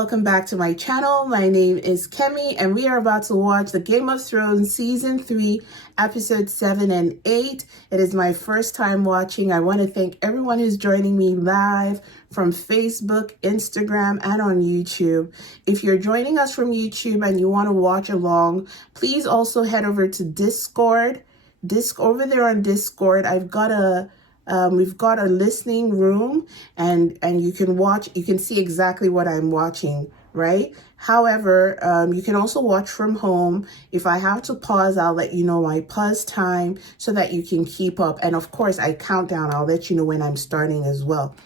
welcome back to my channel. My name is Kemi and we are about to watch the Game of Thrones Season 3, Episodes 7 and 8. It is my first time watching. I want to thank everyone who's joining me live from Facebook, Instagram, and on YouTube. If you're joining us from YouTube and you want to watch along, please also head over to Discord. Over there on Discord, we've got a listening room and you can watch, you can see exactly what I'm watching, right? However, you can also watch from home. If I have to pause, I'll let you know my pause time so that you can keep up. And of course, I count down. I'll let you know when I'm starting as well.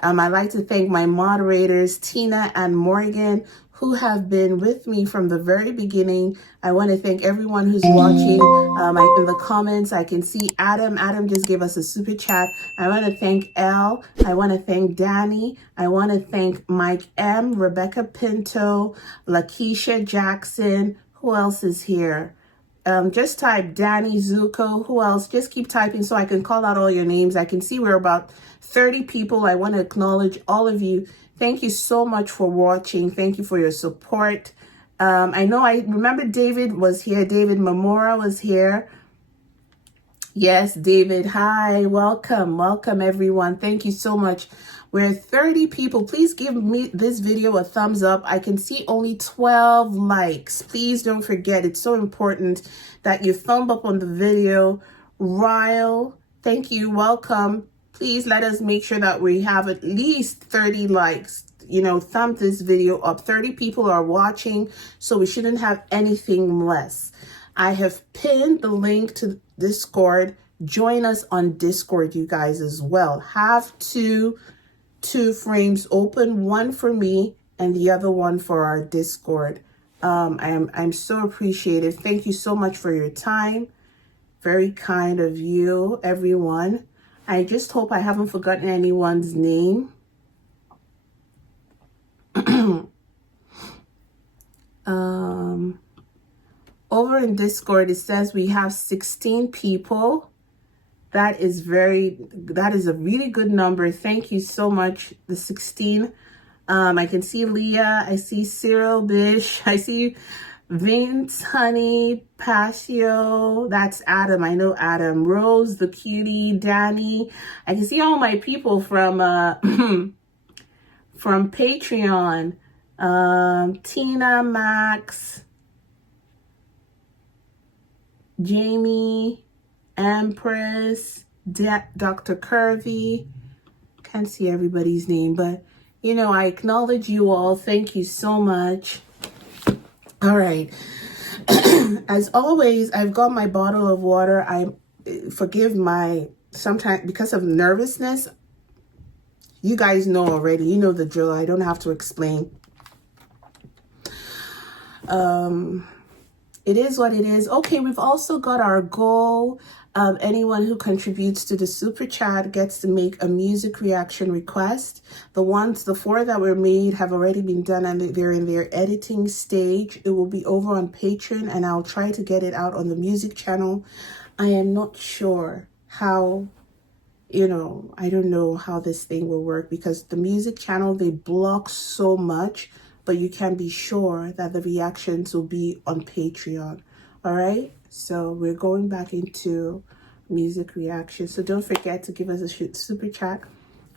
I'd like to thank my moderators, Tina and Morgan, who have been with me from the very beginning. I want to thank everyone who's watching. In the comments, I can see Adam. Adam just gave us a super chat. I want to thank Elle. I want to thank Danny. I want to thank Mike M, Rebecca Pinto, Lakeisha Jackson. Who else is here? Just type Danny Zuko. Who else? Just keep typing so I can call out all your names. I can see we're about 30 people. I want to acknowledge all of you. Thank you so much for watching. Thank you for your support. I remember David was here. David Mamora was here. Yes, David. Hi, welcome. Welcome, everyone. Thank you so much. We're 30 people. Please give me this video a thumbs up. I can see only 12 likes. Please don't forget. It's so important that you thumb up on the video. Ryle, thank you. Welcome. Please let us make sure that we have at least 30 likes. You know, thumb this video up. 30 people are watching, so we shouldn't have anything less. I have pinned the link to Discord. Join us on Discord, you guys, as well. Have two frames open, one for me and the other one for our Discord. I'm so appreciative. Thank you so much for your time. Very kind of you, everyone. I just hope I haven't forgotten anyone's name. Over in Discord, it says we have 16 people. That is a really good number. Thank you so much, the 16. I can see Leah, I see Cyril Bish, I see Vince, Honey, Passio, that's Adam, I know Adam, Rose, the cutie, Danny. I can see all my people from from Patreon, Tina, Max, Jamie, Empress, Dr. Curvy. Can't see everybody's name, but you know, I acknowledge you all. Thank you so much. All right. As always, I've got my bottle of water. Sometimes because of nervousness, you guys know already. You know the drill. I don't have to explain. It is what it is. Okay, we've also got our goal. Anyone who contributes to the super chat gets to make a music reaction request. The 4 that were made have already been done and they're in their editing stage. It will be over on Patreon and I'll try to get it out on the music channel. I am not sure how, I don't know how this thing will work because the music channel, they block so much, but you can be sure that the reactions will be on Patreon. All right. So we're going back into music reaction. So don't forget to give us a super chat.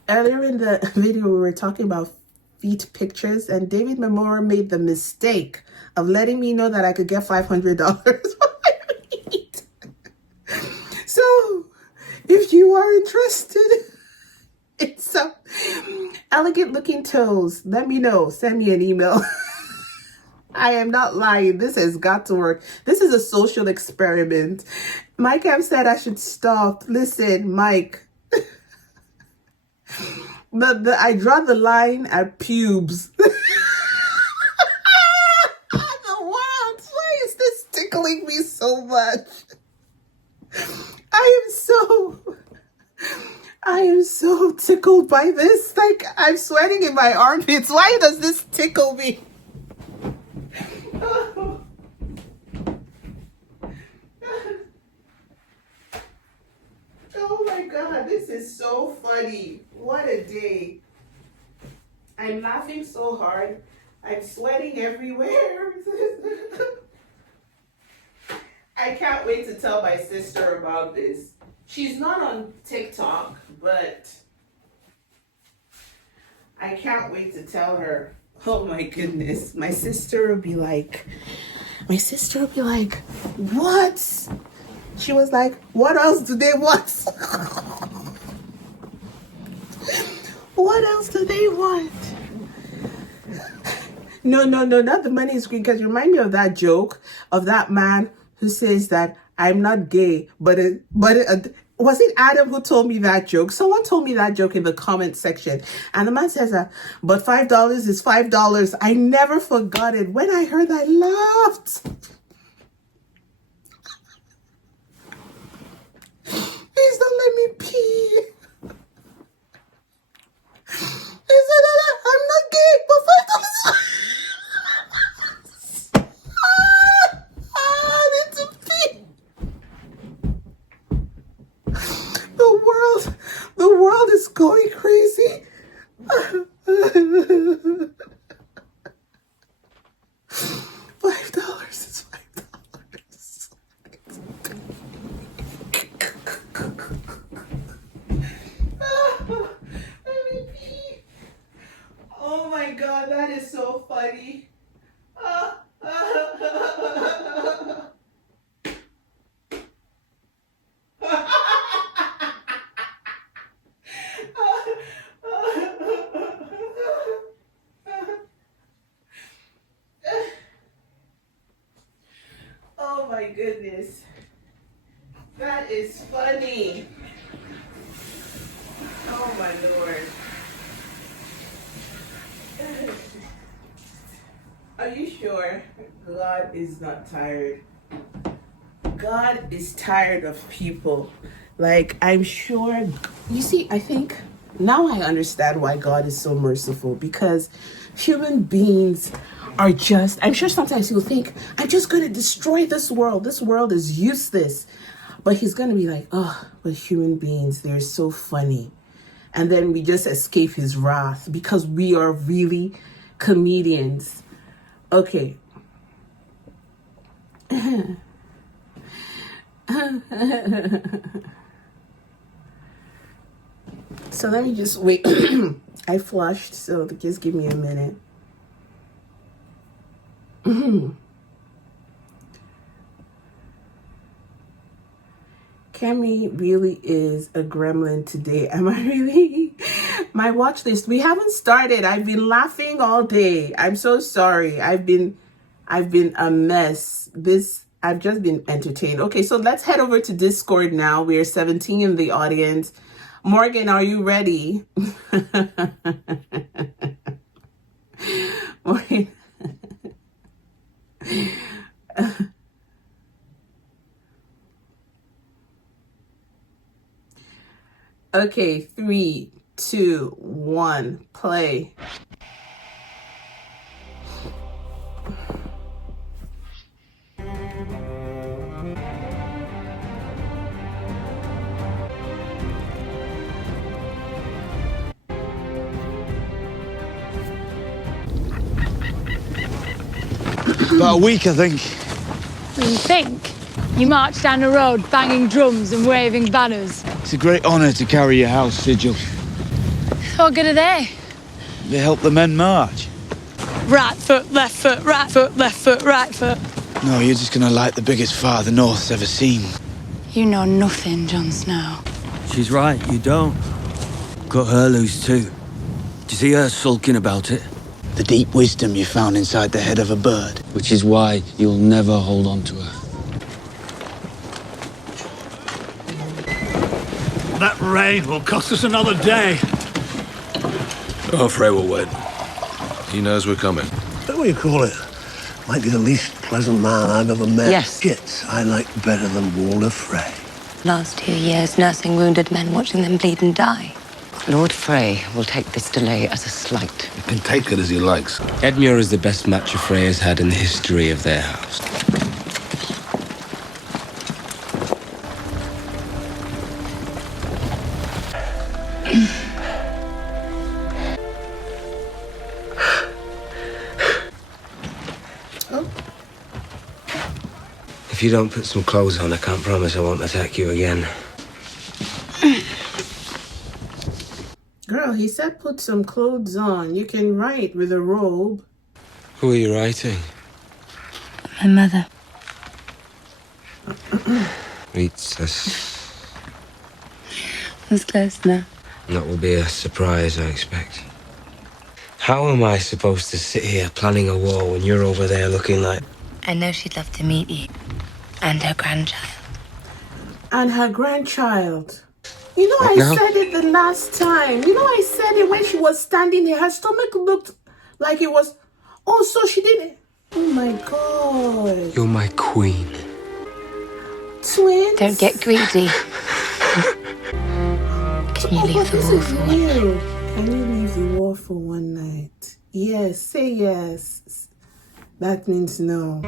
Earlier in the video, we were talking about feet pictures and David Memora made the mistake of letting me know that I could get $500 for my feet. So if you are interested in some elegant looking toes, let me know. Send me an email. I am not lying. This has got to work. This is a social experiment. Mike M said I should stop. Listen, Mike. I draw the line at pubes. The world. Why is this tickling me so much? I am so tickled by this. Like, I'm sweating in my armpits. Why does this tickle me? Oh my God, this is so funny. What a day. I'm laughing so hard. I'm sweating everywhere. I can't wait to tell my sister about this. She's not on TikTok, but I can't wait to tell her. Oh my goodness. My sister will be like, what? She was like, what else do they want? What else do they want? No, not the money is green, because you remind me of that joke of that man who says that I'm not gay, but was it Adam who told me that joke? Someone told me that joke in the comment section, and the man says that, but $5 is $5. I never forgot it. When I heard that, I laughed. Please don't let me pee. He said that I'm not gay, but $5. I need to pee. The world is going crazy. $5 is $5. Let me pee. Oh my God, that is so funny. Oh my goodness. That is funny. Oh my Lord. Are you sure God is not tired? God is tired of people. Like, I'm sure, you see, I think now I understand why God is so merciful, because human beings are just, I'm sure sometimes he'll think, I'm just going to destroy this world. This world is useless. But he's going to be like, oh, but human beings, they're so funny. And then we just escape his wrath because we are really comedians. Okay. So let me just wait. I flushed, so just give me a minute. Kemi really is a gremlin today. Am I really? My watch list. We haven't started. I've been laughing all day. I'm so sorry. I've been a mess. I've just been entertained. Okay, so let's head over to Discord now. We are 17 in the audience. Morgan, are you ready? Morgan. Okay, 3, 2, 1, play. About a week, I think. You think? You march down the road banging drums and waving banners. It's a great honour to carry your house sigil. What good are they? They help the men march. Right foot, left foot, right foot, left foot, right foot. No, you're just gonna light the biggest fire the North's ever seen. You know nothing, Jon Snow. She's right, you don't. Cut her loose too. Do you see her sulking about it? The deep wisdom you found inside the head of a bird. Which is why you'll never hold on to her. That rain will cost us another day. Oh, Frey will wait. He knows we're coming. What do you call it? Might be the least pleasant man I've ever met. Yes. Skits I like better than Walder Frey. Last 2 years nursing wounded men, watching them bleed and die. Lord Frey will take this delay as a slight. He can take it as he likes. Edmure is the best match a Frey has had in the history of their house. If you don't put some clothes on, I can't promise I won't attack you again. Girl, he said put some clothes on. You can write with a robe. Who are you writing? My mother. Reads us. It's close now. That will be a surprise, I expect. How am I supposed to sit here planning a war when you're over there looking like... I know she'd love to meet you. And her grandchild. And her grandchild. You know, What I now? said it the last time. You know, I said it when she was standing there. Her stomach looked like it was... Oh, so she didn't... Oh, my God. You're my queen. Twins? Don't get greedy. Can you leave the war for one night? Can you leave the war for one night? Yes, say yes. That means no.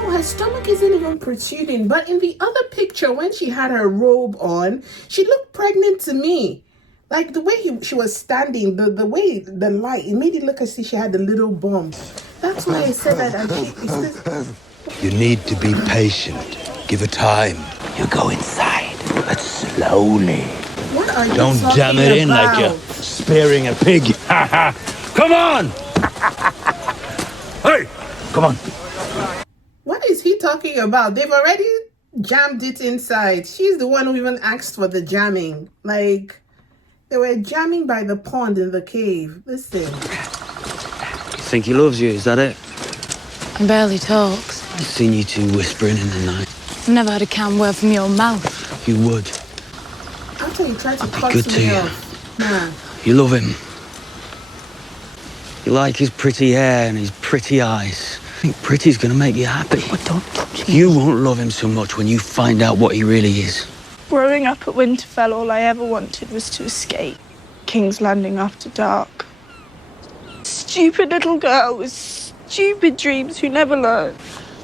Oh, her stomach isn't even protruding. But in the other picture, when she had her robe on, she looked pregnant to me. Like the way she was standing, the way the light, it made it look as if she had a little bump. That's why I said that. And You need to be patient. Give her time. You go inside, but slowly. what are you Don't talking jam it in like about? you're spearing a pig. Come on! Hey, come on. What is he talking about? They've already jammed it inside. She's the one who even asked for the jamming. Like, they were jamming by the pond in the cave. Listen. You think he loves you, is that it? And barely talks. I've seen you two whispering in the night. I've never had a calm word from your mouth. You would. After you tried to I'll be cut good to me you. off. Man. You love him. You like his pretty hair and his pretty eyes. I think pretty's gonna make you happy. But don't touch me. You won't love him so much when you find out what he really is. Growing up at Winterfell, all I ever wanted was to escape. King's Landing after dark. Stupid little girl with stupid dreams who never learned.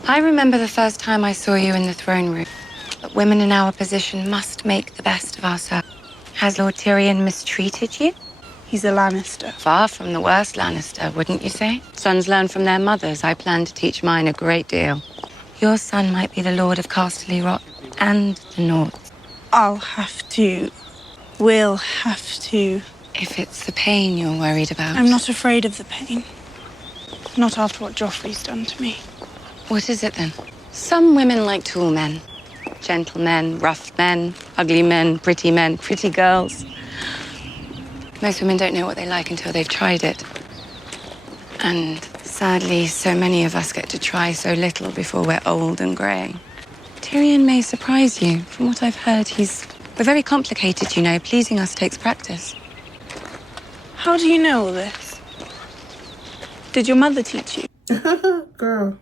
I remember the first time I saw you in the throne room. That women in our position must make the best of ourselves. Has Lord Tyrion mistreated you? He's a Lannister. Far from the worst Lannister, wouldn't you say? Sons learn from their mothers. I plan to teach mine a great deal. Your son might be the Lord of Casterly Rock and the North. We'll have to. If it's the pain you're worried about. I'm not afraid of the pain. Not after what Joffrey's done to me. What is it then? Some women like tall men. Gentlemen, rough men, ugly men, pretty girls. Most women don't know what they like until they've tried it. And sadly, so many of us get to try so little before we're old and grey. Tyrion may surprise you. From what I've heard, we're very complicated, you know. Pleasing us takes practice. How do you know all this? Did your mother teach you? Girl.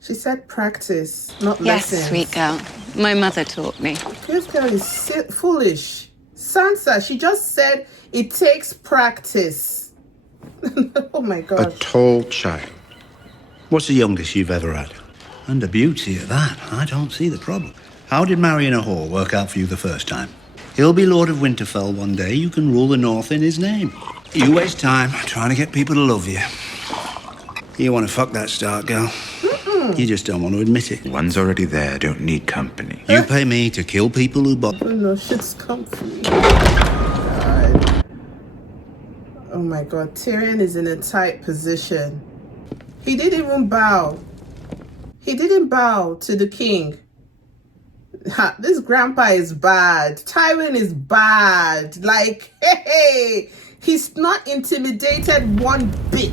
She said practice, not Yes, lessons. sweet girl. My mother taught me. This girl is foolish. Sansa, she just said it takes practice. Oh my A God. tall child. What's the youngest you've ever had? And a beauty at that. I don't see the problem. How did marrying a whore work out for you the first time? He'll be Lord of Winterfell one day. You can rule the North in his name. You waste time trying to get people to love you. You want to fuck that Stark girl. You just don't want to admit it. One's already there, don't need company. You pay me to kill people who Oh no, shit's come for me. God. Oh my God, Tyrion is in a tight position. He didn't even bow. He didn't bow to the king. Ha, this grandpa is bad. Tywin is bad. Like, hey, he's not intimidated one bit.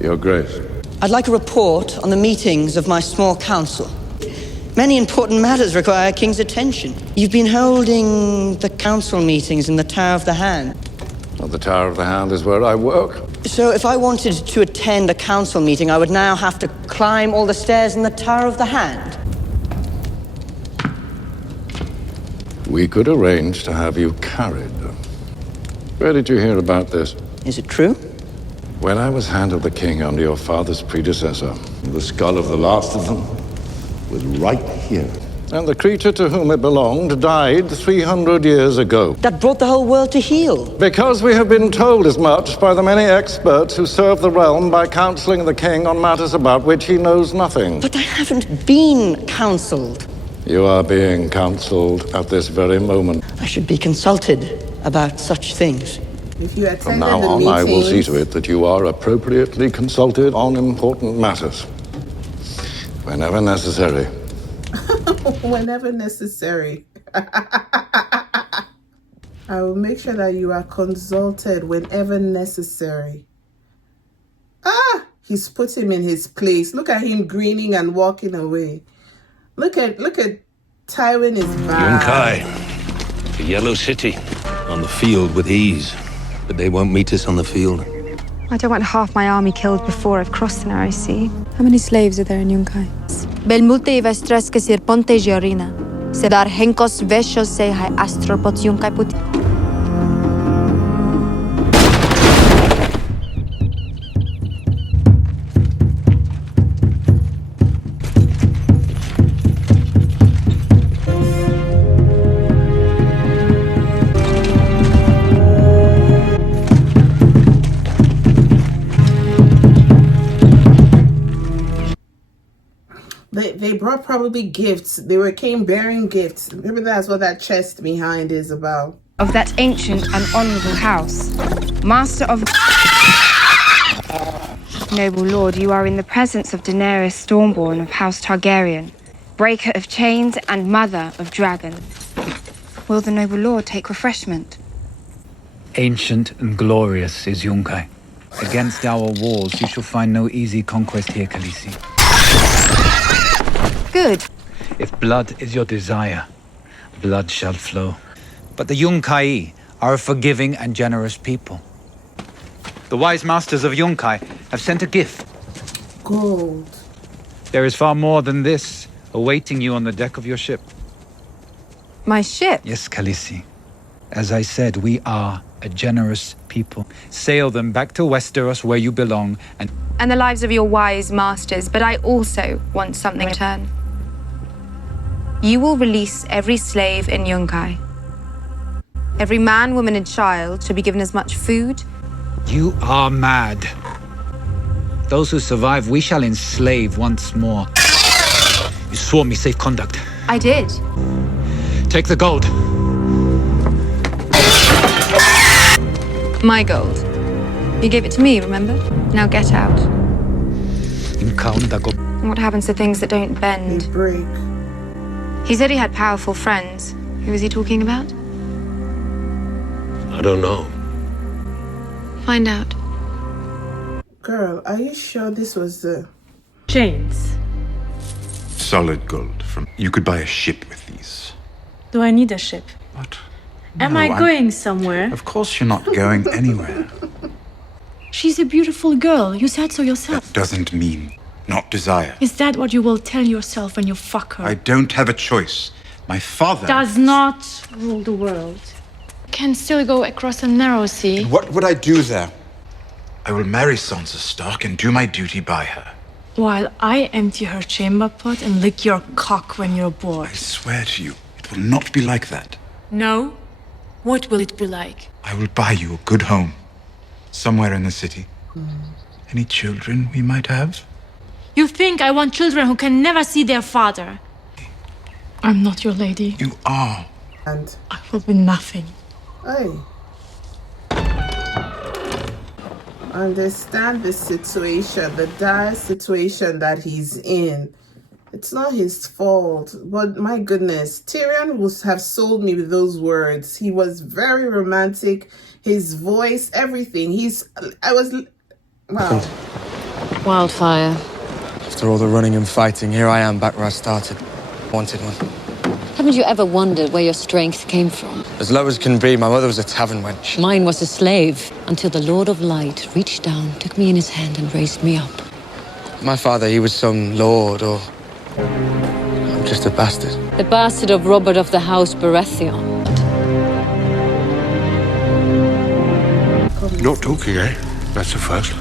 Your Grace. I'd like a report on the meetings of my small council. Many important matters require King's attention. You've been holding the council meetings in the Tower of the Hand. Well, the Tower of the Hand is where I work. So if I wanted to attend a council meeting, I would now have to climb all the stairs in the Tower of the Hand. We could arrange to have you carried. Where did you hear about this? Is it true? When I was Hand of the King under your father's predecessor, the skull of the last of them was right here. And the creature to whom it belonged died 300 years ago. That brought the whole world to heel. Because we have been told as much by the many experts who serve the realm by counseling the king on matters about which he knows nothing. But I haven't been counseled. You are being counseled at this very moment. I should be consulted about such things. If you From attended now the on, meetings, I will see to it that you are appropriately consulted on important matters. Whenever necessary. whenever necessary. I will make sure that you are consulted whenever necessary. Ah, he's put him in his place. Look at him grinning and walking away. Look at Tywin is bad. Yunkai, the Yellow City, on the field with ease. But they won't meet us on the field. I don't want half my army killed before I've crossed the narrow sea. How many slaves are there in Yunkai? Belmulte vestras que sir ponte giorina. Se dar henkos veshos se hai astropot Yunkai puti. They brought probably gifts. Came bearing gifts. Maybe that's what that chest behind is about. Of that ancient and honorable house, master of... Noble lord, you are in the presence of Daenerys Stormborn of House Targaryen, breaker of chains and mother of dragons. Will the noble lord take refreshment? Ancient and glorious is Yunkai. Against our walls, you shall find no easy conquest here, Khaleesi. Good. If blood is your desire, blood shall flow. But the Yunkai are a forgiving and generous people. The wise masters of Yunkai have sent a gift. Gold. There is far more than this awaiting you on the deck of your ship. My ship? Yes, Khaleesi. As I said, we are a generous people. Sail them back to Westeros where you belong and the lives of your wise masters, but I also want something in return. You will release every slave in Yunkai. Every man, woman, and child should be given as much food. You are mad. Those who survive, we shall enslave once more. You swore me safe conduct. I did. Take the gold. My gold. You gave it to me, remember? Now get out. What happens to things that don't bend? They break. He said he had powerful friends. Who was he talking about? I don't know. Find out. Girl, are you sure this was the... Chains. Solid gold. You could buy a ship with these. Do I need a ship? What? Am I going somewhere? Of course you're not going anywhere. She's a beautiful girl. You said so yourself. That doesn't mean not desire. Is that what you will tell yourself when you fuck her? I don't have a choice. My father... does not rule the world. Can still go across a narrow sea. And what would I do there? I will marry Sansa Stark and do my duty by her. While I empty her chamber pot and lick your cock when you're bored. I swear to you, it will not be like that. No? What will it be like? I will buy you a good home. Somewhere in the city. Any children we might have? You think I want children who can never see their father? I'm not your lady. You are. And I will be nothing. I understand the situation, the dire situation that he's in. It's not his fault, but my goodness, Tyrion would have sold me with those words. He was very romantic, his voice, everything. Wow. Wildfire. After all the running and fighting, here I am back where I started. Wanted one. Haven't you ever wondered where your strength came from? As low as can be, my mother was a tavern wench. Mine was a slave, until the Lord of Light reached down, took me in his hand and raised me up. My father, he was some lord, or... I'm just a bastard. The bastard of Robert of the House Baratheon. Not talking, eh? That's a first.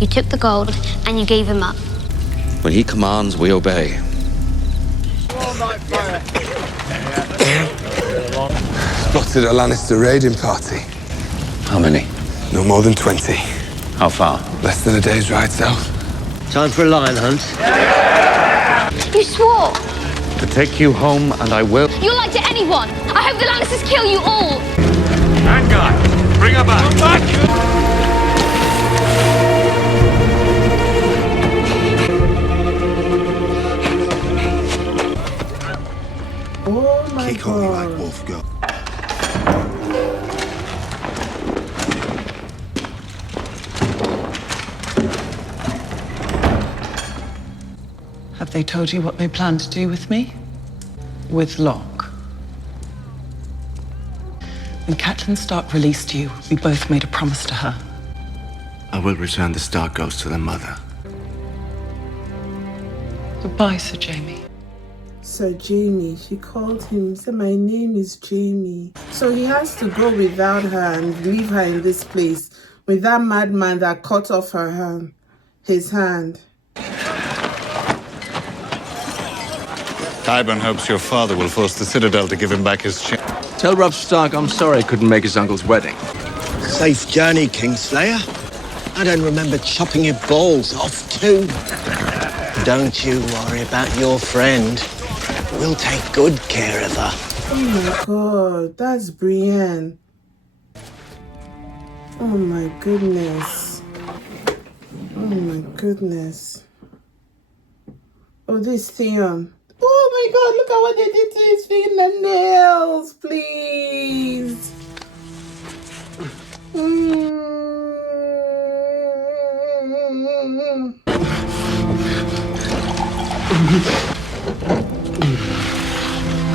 You took the gold and you gave him up. When he commands, we obey. Spotted a Lannister raiding party. How many? No more than 20. How far? Less than a day's ride south. Time for a lion hunt. You swore. To take you home, and I will. You'll lie to anyone. I hope the Lannisters kill you all. Vanguard, bring her back. Oh my Kick on you god. like wolf go. Have they told you what they plan to do with me? With Locke. When Catelyn Stark released you, we both made a promise to her. I will return the Stark Ghost to their mother. Goodbye, Sir Jaime. Sir Jamie, she called him, said my name is Jamie. So he has to go without her and leave her in this place with that madman that cut off her hand, his hand. Qyburn hopes your father will force the Citadel to give him back his chain. Tell Robb Stark I'm sorry I couldn't make his uncle's wedding. Safe journey, Kingslayer. I don't remember chopping your balls off too. Don't you worry about your friend. We'll take good care of her. Oh my god, that's Brienne. Oh my goodness. Oh my goodness. Oh, this Theon. Oh my god, look at what they did to his fingernails, please.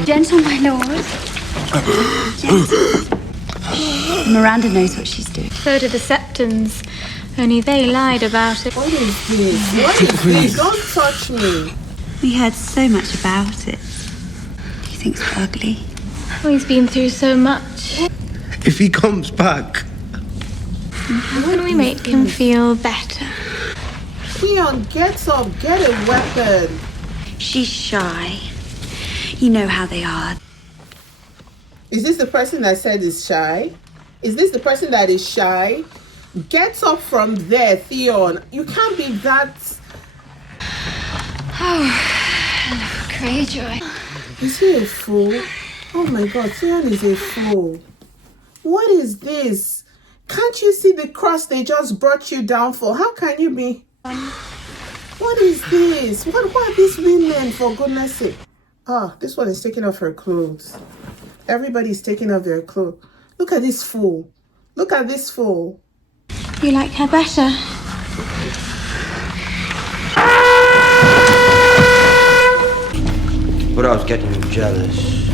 Gentle, my lord. Gentle. Miranda knows what she's doing. So do the Septons, only they lied about it. What is this? What is this? Don't touch me. We heard so much about it. He thinks we're ugly. Oh, he's been through so much. If he comes back. How can we make him feel better? Theon, get up, get a weapon. She's shy. You know how they are. Is this the person that said is shy? Is this the person that is shy? Get up from there, Theon. You can't be that... Oh, Greyjoy. Is he a fool? Oh my god, Theon is a fool. What is this? Can't you see the cross they just brought you down for? How can you be... What is this? What are these women, for goodness sake? Ah, this one is taking off her clothes. Everybody's taking off their clothes. Look at this fool. Look at this fool. You like her better? But I was getting jealous.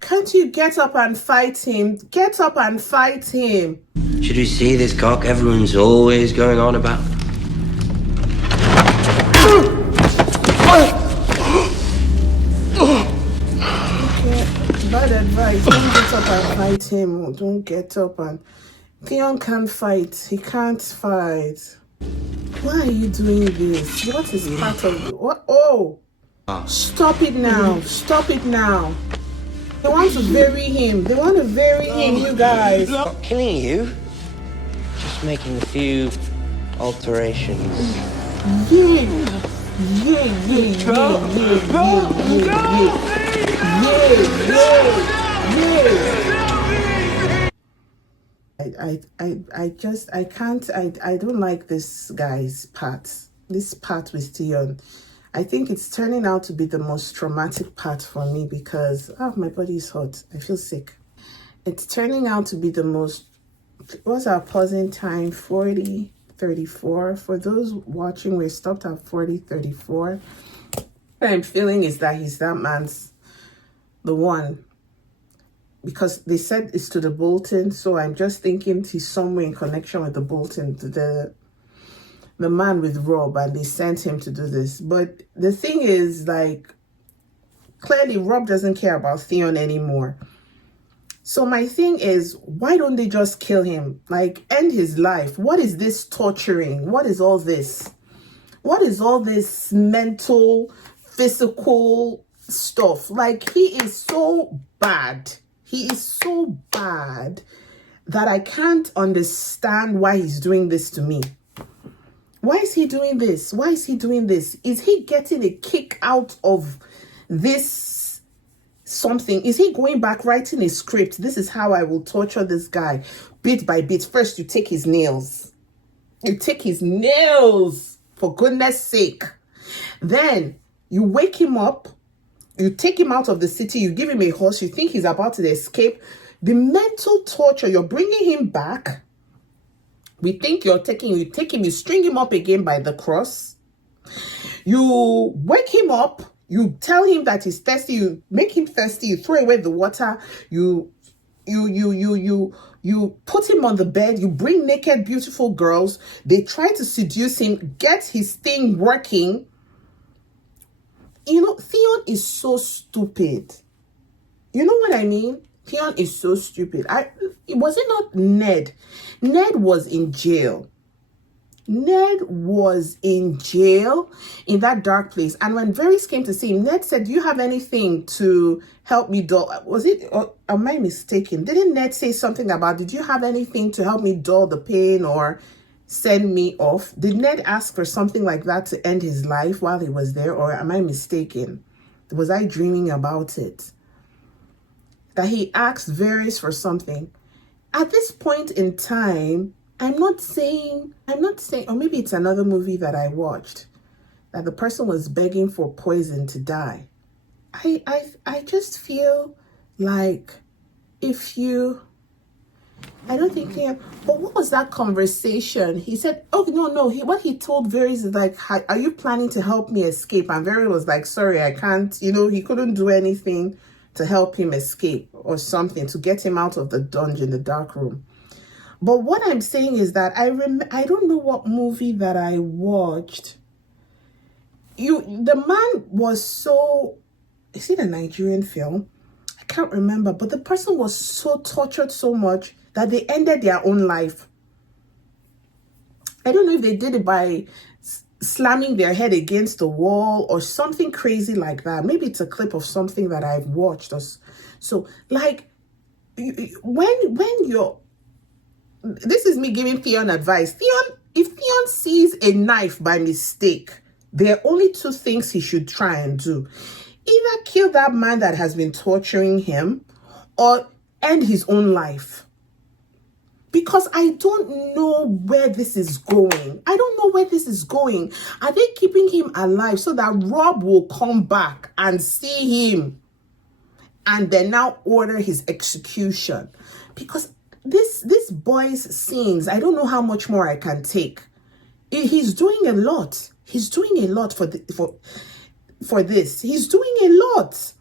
Can't you get up and fight him? Get up and fight him. Should we see this cock everyone's always going on about? Bad advice. Don't get up and fight him. Don't get up and... Theon can't fight. He can't fight. Why are you doing this? What is part of... What? Oh! Stop it now. Stop it now. They want to bury him. They want to bury him, you guys. Not killing you. Just making a few alterations. Yeah. I don't like this guy's part. This part with Theon. I think it's turning out to be the most traumatic part for me because my body is hot. I feel sick. It's turning out to be the most... What's our pausing time? 40:34. For those watching, we're stopped at 40:34. What I'm feeling is that he's that man's the one. Because they said it's to the Bolton, so I'm just thinking he's somewhere in connection with the Bolton, the man with Robb, and they sent him to do this. But the thing is, like, clearly Robb doesn't care about Theon anymore. So my thing is, why don't they just kill him? Like, end his life. What is this torturing? What is all this? What is all this mental, physical stuff. Like, he is so bad. He is so bad that I can't understand why he's doing this to me. Why is he doing this? Why is he doing this? Is he getting a kick out of this something? Is he going back writing a script? This is how I will torture this guy bit by bit. First, you take his nails. You take his nails, for goodness sake. Then you wake him up. You take him out of the city. You give him a horse. You think he's about to escape. The mental torture, you're bringing him back. We think you take him, you string him up again by the cross. You wake him up, you tell him that he's thirsty, you make him thirsty, you throw away the water, you put him on the bed, you bring naked, beautiful girls, they try to seduce him, get his thing working. You know, Theon is so stupid. You know what I mean? Theon is so stupid. Was it not Ned? Ned was in jail. Ned was in jail in that dark place. And when Varys came to see him, Ned said, do you have anything to help me dull? Was it, or am I mistaken? Didn't Ned say something about, did you have anything to help me dull the pain or send me off? Did Ned ask for something like that to end his life while he was there? Or am I mistaken? Was I dreaming about it? That he asked Varys for something. At this point in time, I'm not saying, or maybe it's another movie that I watched, that the person was begging for poison to die. I just feel like if you, I don't think, but what was that conversation? He said, oh, no, what he told Varys is like, are you planning to help me escape? And Varys was like, sorry, I can't, he couldn't do anything to help him escape or something, to get him out of the dungeon, the dark room. But what I'm saying is that I don't know what movie that I watched. The man was so, is it a Nigerian film? I can't remember, but the person was so tortured so much that they ended their own life. I don't know if they did it by slamming their head against the wall or something crazy like that. Maybe it's a clip of something that I've watched. So, like, when you're, this is me giving Theon advice. If Theon sees a knife by mistake, there are only two things he should try and do. Either kill that man that has been torturing him or end his own life. Because I don't know where this is going. I don't know where this is going. Are they keeping him alive so that Rob will come back and see him and then now order his execution? Because this boy's scenes, I don't know how much more I can take. He's doing a lot. He's doing a lot for this. He's doing a lot.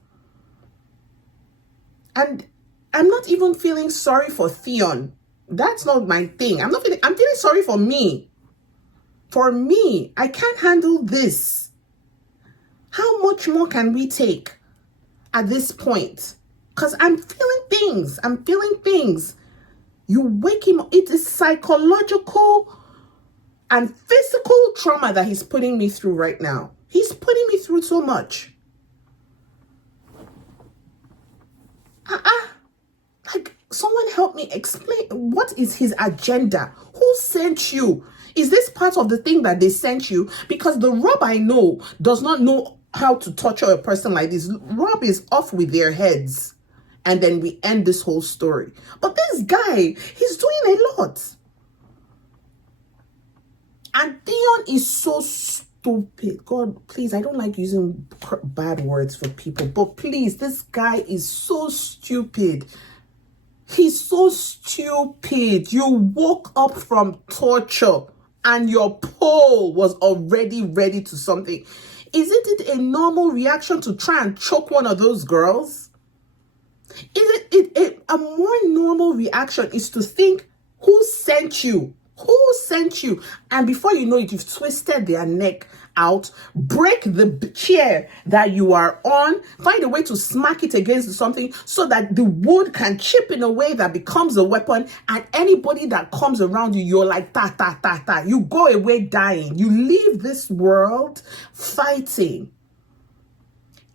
And I'm not even feeling sorry for Theon. That's not my thing. I'm feeling sorry for me. For me, I can't handle this. How much more can we take at this point? Because I'm feeling things. You wake him up. It is psychological and physical trauma that he's putting me through right now. He's putting me through so much. Like, someone help me explain, what is his agenda? Who sent you? Is this part of the thing that they sent you? Because the Rob I know does not know how to torture a person like this. Rob is off with their heads. And then we end this whole story. But this guy, he's doing a lot. And Theon is so stupid. God, please, I don't like using bad words for people. But please, this guy is so stupid. He's so stupid. You woke up from torture and your pole was already ready to something. Isn't it a normal reaction to try and choke one of those girls? A more normal reaction is to think, who sent you? Who sent you? And before you know it, you've twisted their neck out, break the chair that you are on, find a way to smack it against something so that the wood can chip in a way that becomes a weapon, and anybody that comes around you, you're like, ta, ta, ta, ta. You go away dying. You leave this world fighting.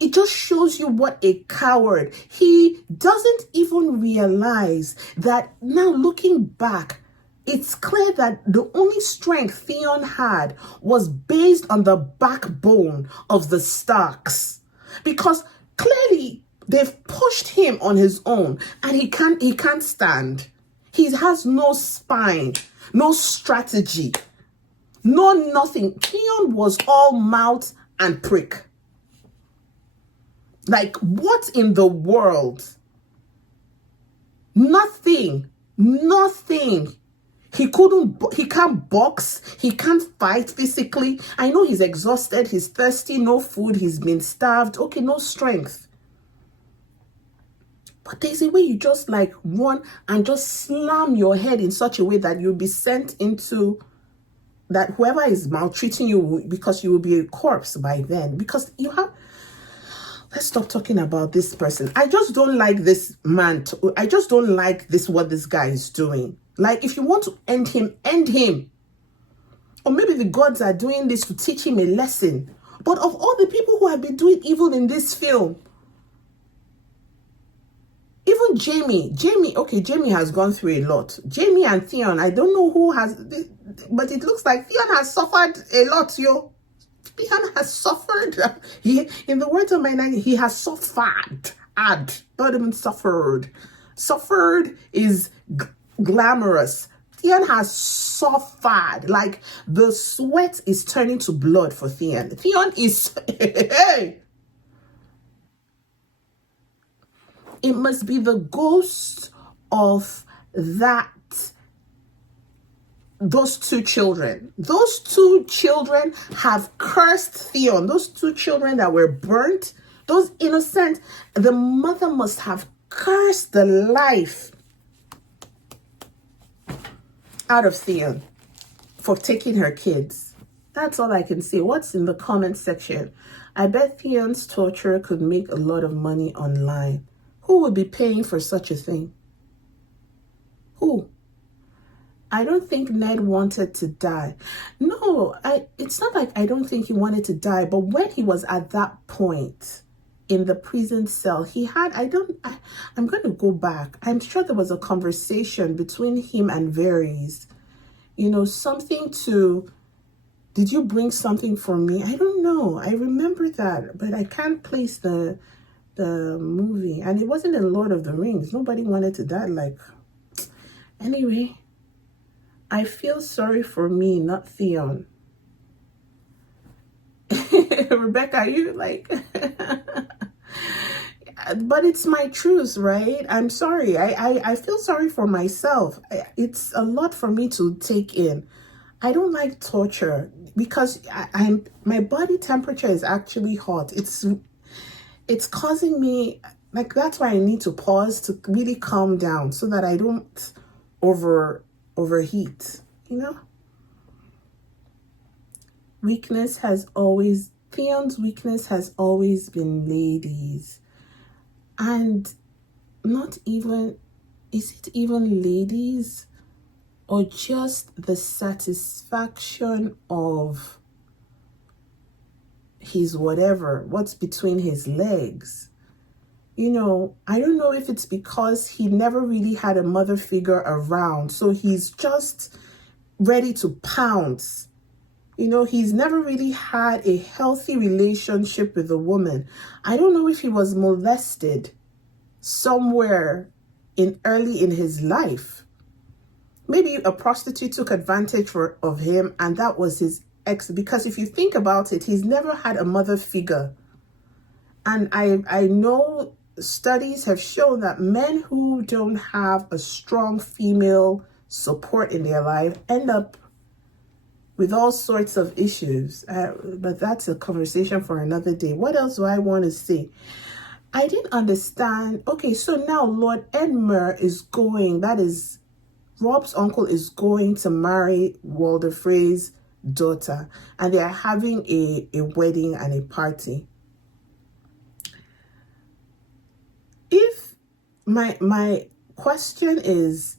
it just shows you what a coward. He doesn't even realize that now looking back, it's clear that the only strength Theon had was based on the backbone of the Starks. Because clearly they've pushed him on his own and he can't stand. He has no spine, no strategy, no nothing. Theon was all mouth and prick. Like, what in the world? Nothing. He can't box. He can't fight physically. I know he's exhausted. He's thirsty. No food. He's been starved. Okay, no strength. But there's a way you just like run and just slam your head in such a way that you'll be sent into that whoever is maltreating you, because you will be a corpse by then. Because you have... Let's stop talking about this person. I just don't like this man. I just don't like this, what this guy is doing. Like, if you want to end him, end him. Or maybe the gods are doing this to teach him a lesson. But of all the people who have been doing evil in this film, even Jamie has gone through a lot. Jamie and Theon, I don't know who has, but it looks like Theon has suffered a lot, yo. Theon has suffered. In the words of my name, he has suffered. Not even suffered. Suffered is glamorous. Theon has suffered. Like, the sweat is turning to blood for Theon. Theon is... Hey! It must be the ghost of those two children. Those two children have cursed Theon. Those two children that were burnt, those innocent, the mother must have cursed the life out of Theon for taking her kids. That's all I can say. What's in the comment section? I bet Theon's torturer could make a lot of money online. Who would be paying for such a thing? Who? I don't think Ned wanted to die. No, it's not like I don't think he wanted to die, but when he was at that point in the prison cell, he had, I'm going to go back. I'm sure there was a conversation between him and Varys. You know, something to, did you bring something for me? I don't know. I remember that, but I can't place the movie. And it wasn't in Lord of the Rings. Nobody wanted to die. Like, anyway, I feel sorry for me, not Theon. Rebecca, are you like... But it's my truth, right? I'm sorry. I feel sorry for myself. It's a lot for me to take in. I don't like torture because my body temperature is actually hot. It's causing me, like, that's why I need to pause to really calm down so that I don't overheat, you know? Theon's weakness has always been ladies. And not even, is it even ladies? Or just the satisfaction of his what's between his legs. You know, I don't know if it's because he never really had a mother figure around, so he's just ready to pounce. You know, he's never really had a healthy relationship with a woman. I don't know if he was molested somewhere early in his life. Maybe a prostitute took advantage of him, and that was his ex. Because if you think about it, he's never had a mother figure. And I know studies have shown that men who don't have a strong female support in their life end up with all sorts of issues. But that's a conversation for another day. What else do I want to say? I didn't understand. Okay, so now Lord Edmure is going, that is, Rob's uncle is going to marry Walder Frey's daughter. And they are having a wedding and a party. If my question is,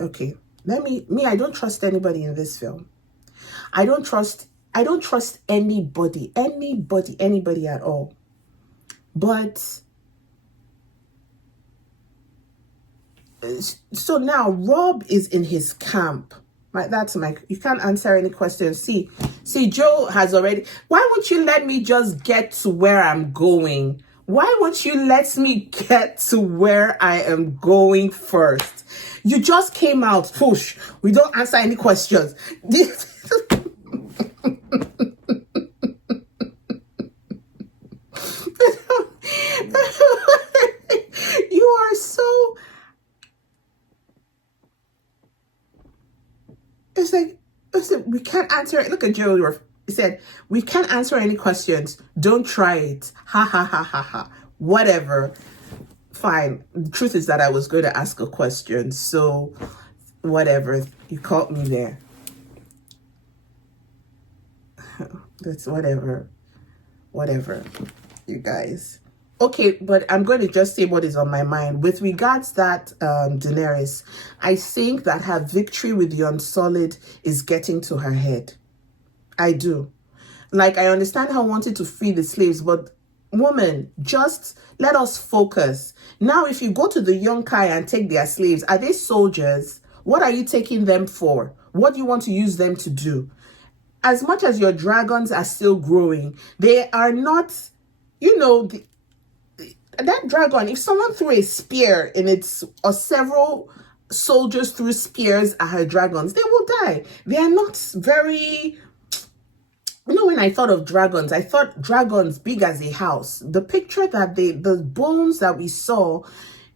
okay, I don't trust anybody in this film. I don't trust anybody at all. But so now Rob is in his camp. That's my, you can't answer any questions. See, Joe has already, why won't you let me just get to where I'm going? Why won't you let me get to where I am going first? You just came out, push. We don't answer any questions. You are so... It's like, we can't answer it. Look at Joe. He said, we can't answer any questions. Don't try it. Ha ha ha ha ha. Whatever. Fine. The truth is that I was going to ask a question. So, whatever. You caught me there. That's whatever. Whatever. You guys. Okay, but I'm going to just say what is on my mind. With regards that Daenerys, I think that her victory with the Unsullied is getting to her head. I do. Like, I understand her wanting to free the slaves, but woman, just let us focus. Now, if you go to the Yunkai and take their slaves, are they soldiers? What are you taking them for? What do you want to use them to do? As much as your dragons are still growing, they are not, you know, that dragon, if someone threw a spear in its, or several soldiers threw spears at her dragons, they will die. They are not very, you know, when I thought of dragons, I thought dragons big as a house. The picture that the bones that we saw,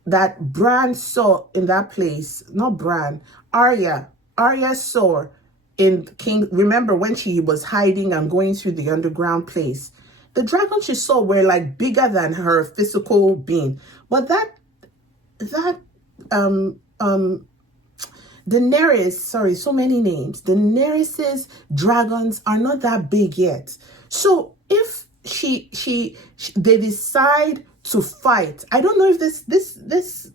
that Bran saw in that place, not Bran, Arya saw in King, remember when she was hiding and going through the underground place? The dragons she saw were like bigger than her physical being. But Daenerys, sorry, so many names. Daenerys's dragons are not that big yet. So if they decide to fight, I don't know if this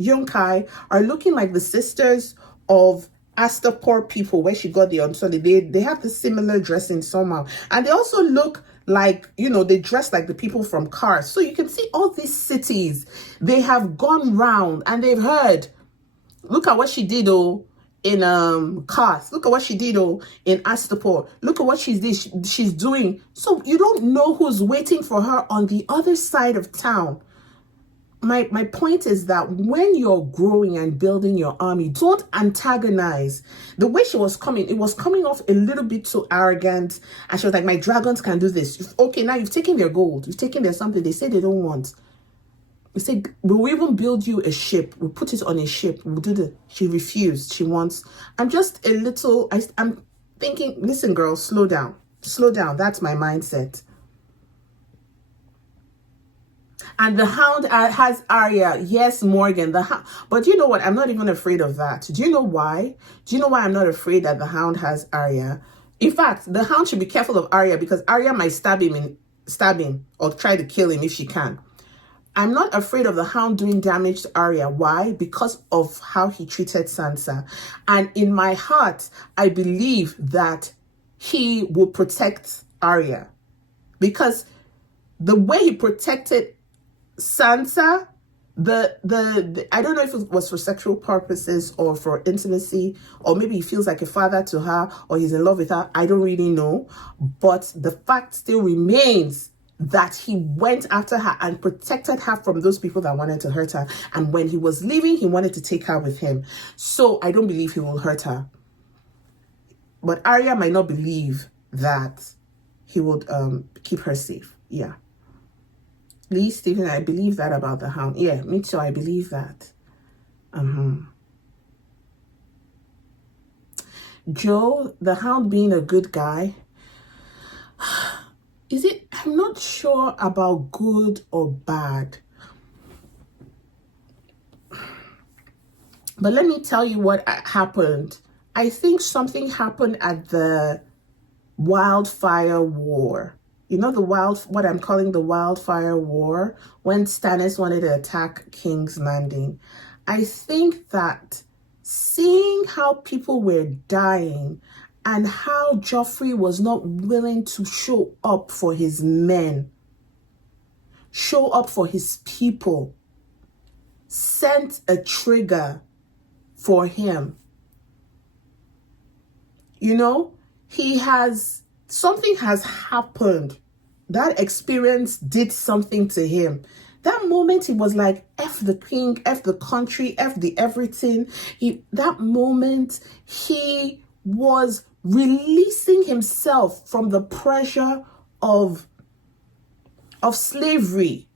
Yunkai are looking like the sisters of Astapor people where she got the Unsullied. They have the similar dressing somehow. And they also look like, you know, they dress like the people from Cars. So you can see all these cities. They have gone round and they've heard, look at what she did in Cars. Look at what she did in Astapor. Look at what she's doing. So you don't know who's waiting for her on the other side of town. My point is that when you're growing and building your army, don't antagonize. The way she was coming, it was coming off a little bit too arrogant. And she was like, my dragons can do this. Okay, now you've taken their gold. You've taken their something they say they don't want. We said, we'll even build you a ship. We'll put it on a ship. We'll do the... She refused. She wants... I'm just a little... I'm thinking, listen, girl, slow down. Slow down. That's my mindset. And the Hound has Arya. Yes, Morgan. But you know what? I'm not even afraid of that. Do you know why? Do you know why I'm not afraid that the Hound has Arya? In fact, the Hound should be careful of Arya because Arya might stab him or try to kill him if she can. I'm not afraid of the Hound doing damage to Arya. Why? Because of how he treated Sansa. And in my heart, I believe that he will protect Arya. Because the way he protected Sansa, I don't know if it was for sexual purposes or for intimacy, or maybe he feels like a father to her or he's in love with her. I don't really know. But the fact still remains that he went after her and protected her from those people that wanted to hurt her. And when he was leaving, he wanted to take her with him. So I don't believe he will hurt her. But Arya might not believe that he would keep her safe. Yeah. Lee, Stephen, I believe that about the Hound. Yeah, me too. I believe that. Joe, the Hound being a good guy. Is it? I'm not sure about good or bad. But let me tell you what happened. I think something happened at the Wildfire War. You know, what I'm calling the Wildfire War, when Stannis wanted to attack King's Landing. I think that seeing how people were dying and how Joffrey was not willing to show up for his men, show up for his people, sent a trigger for him. You know, something has happened. That experience did something to him. That moment he was like, F the king, F the country, F the everything. That moment he was releasing himself from the pressure of slavery.